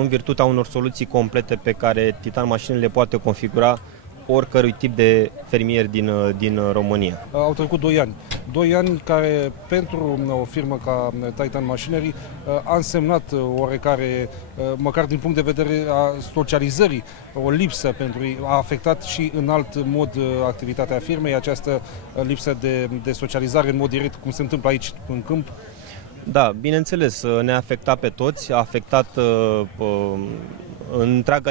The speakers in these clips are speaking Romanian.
în virtutea unor soluții complete pe care Titan Mașinării le poate configura oricărui tip de fermier din România. Au trecut 2 ani. 2 ani care pentru o firmă ca Titan Machinery a însemnat oarecare, măcar din punct de vedere a socializării, o lipsă pentru ei. A afectat și în alt mod activitatea firmei, această lipsă de socializare în mod direct, cum se întâmplă aici în câmp. Da, bineînțeles, ne-a afectat pe toți, a afectat întreaga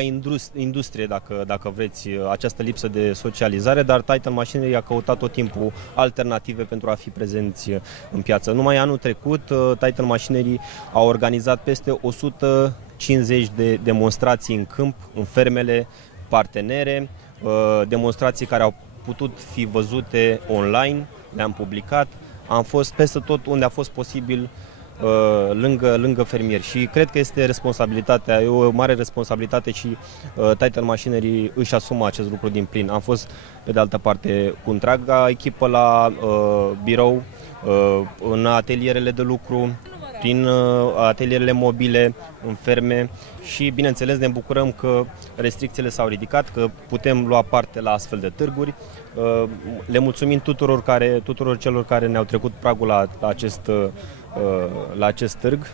industrie, dacă vreți, această lipsă de socializare, dar Titan Machinery a căutat tot timpul alternative pentru a fi prezenți în piață. Numai anul trecut, Titan Machinery a organizat peste 150 de demonstrații în câmp, în fermele partenere, demonstrații care au putut fi văzute online, le-am publicat. Am fost peste tot unde a fost posibil lângă fermieri și cred că este responsabilitatea, e o mare responsabilitate și Titan Machinery își asumă acest lucru din plin. Am fost pe de altă parte cu întreaga echipă la birou, în atelierele de lucru, prin atelierele mobile, în ferme și bineînțeles ne bucurăm că restricțiile s-au ridicat, că putem lua parte la astfel de târguri. Le mulțumim tuturor celor care ne-au trecut pragul la acest târg.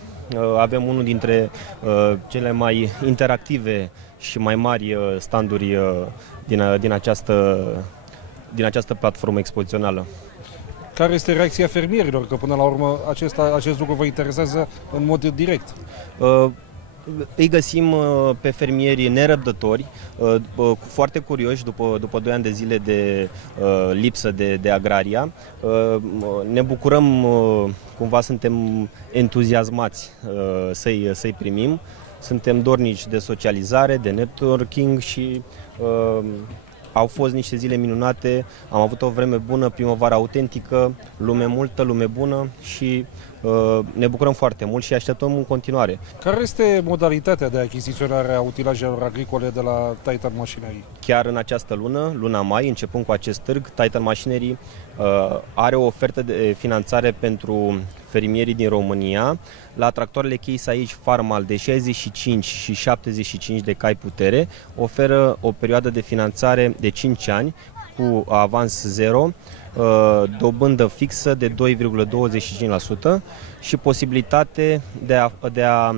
Avem unul dintre cele mai interactive și mai mari standuri din această platformă expozițională. Care este reacția fermierilor? Că până la urmă acest lucru vă interesează în mod direct. Îi găsim pe fermieri nerăbdători, foarte curioși după 2 ani de zile de lipsă de agraria. Ne bucurăm, cumva suntem entuziasmați să-i primim. Suntem dornici de socializare, de networking și au fost niște zile minunate, am avut o vreme bună, primăvară autentică, lume multă, lume bună și ne bucurăm foarte mult și așteptăm în continuare. Care este modalitatea de achiziționare a utilajelor agricole de la Titan Machinery? Chiar în această lună, luna mai, începând cu acest târg, Titan Machinery are o ofertă de finanțare pentru fermierii din România la tractoarele Case IH Farmal de 65 și 75 de cai putere. Oferă o perioadă de finanțare de 5 ani cu avans zero, dobândă fixă de 2,25% și posibilitate de a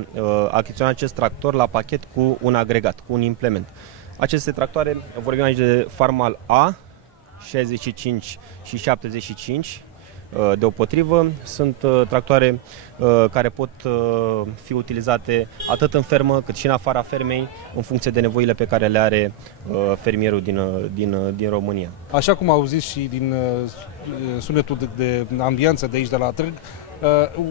achiziționa acest tractor la pachet cu un agregat, cu un implement. Aceste tractoare, vorbim aici de Farmal A, 65 și 75, deopotrivă, sunt tractoare care pot fi utilizate atât în fermă cât și în afara fermei, în funcție de nevoile pe care le are fermierul din România. Așa cum auziți și din sunetul de ambianță de aici, de la târg,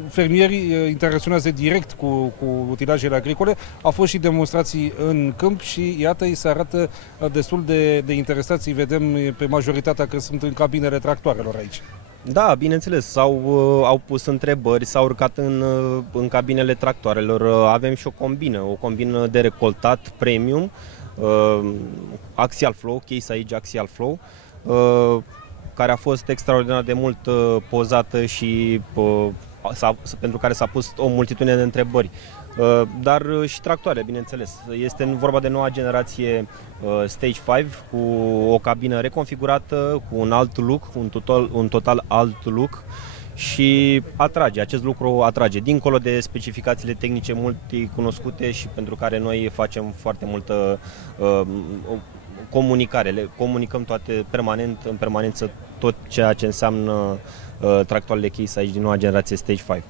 fermierii interacționează direct cu utilajele agricole. Au fost și demonstrații în câmp și iată, îi se arată destul de interesați. Îi vedem pe majoritatea că sunt în cabinele tractoarelor aici. Da, bineînțeles, au pus întrebări, s-au urcat în cabinele tractoarelor. Avem și o combină de recoltat premium, Axial Flow, Case aici Axial Flow, care a fost extraordinar de mult pozată și pentru care s-a pus o multitudine de întrebări. Dar și tractoare, bineînțeles. Este vorba de noua generație Stage 5 cu o cabină reconfigurată, cu un alt look, un total alt look și acest lucru atrage. Dincolo de specificațiile tehnice multicunoscute și pentru care noi facem foarte multă comunicare. Le comunicăm în permanență tot ceea ce înseamnă tractoarele Case aici din noua generație Stage 5.